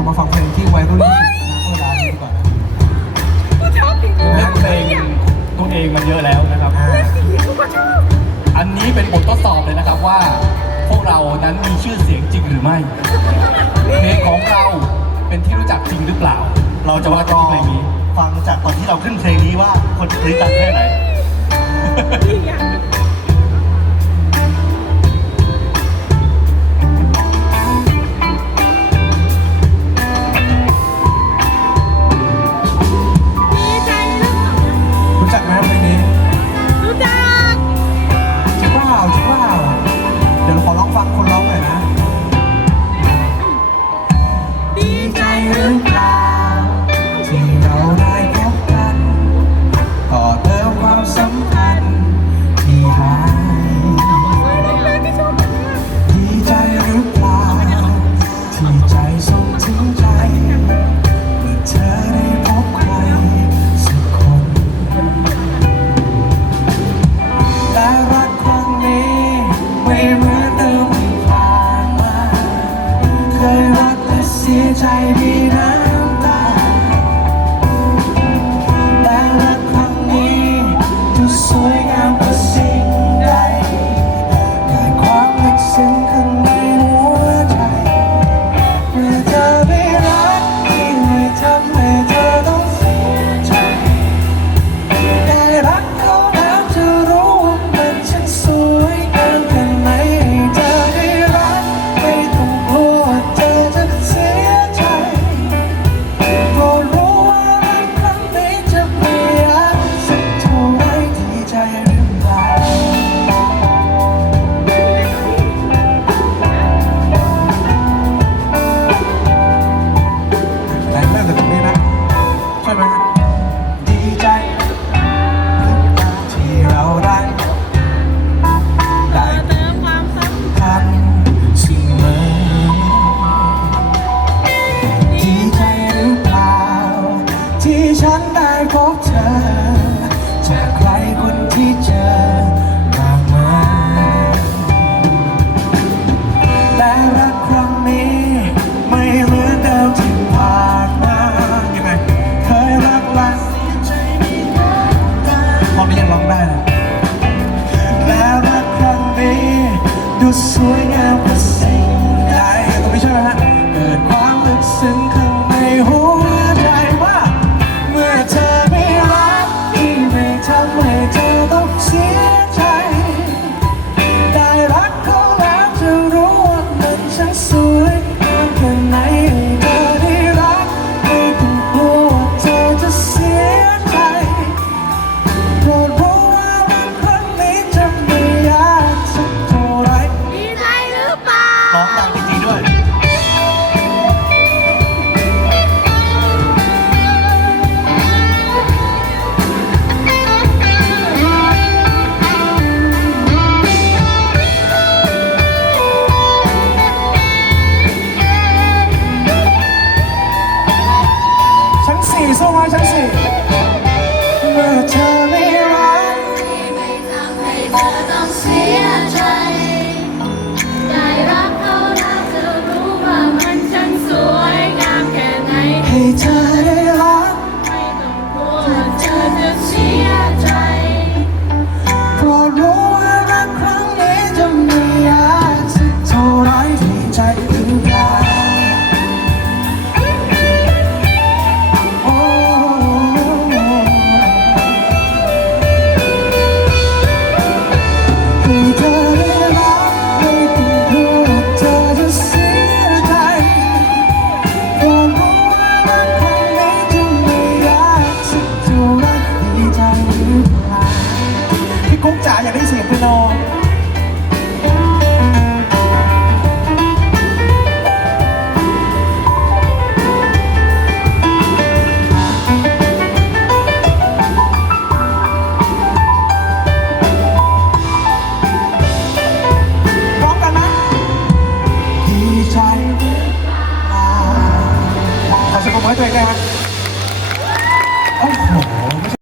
เรามาฟังเพลงที่วัยรุ่นที่สุดณเวลานี้ดีกว่านะกูชอบเพลงนี้เลือกเพลงตัวเองมันเยอะแล้วนะครับอ่าสีกูก็ชอบ อันนี้เป็นบททดสอบเลยนะครับว่า พวกเรานั้นมีชื่อเสียงจริงหรือไม่ เพลงของเราเป็นที่รู้จักจริงหรือเปล่า เราจะมาลองเพลงนี้ ฟังจากตอนที่เราขึ้นเพลงนี้ว่าคนจะกรี๊ดดังแค่ไหน ดี ใจดีนะ ไม่ต้องเสียใจ to know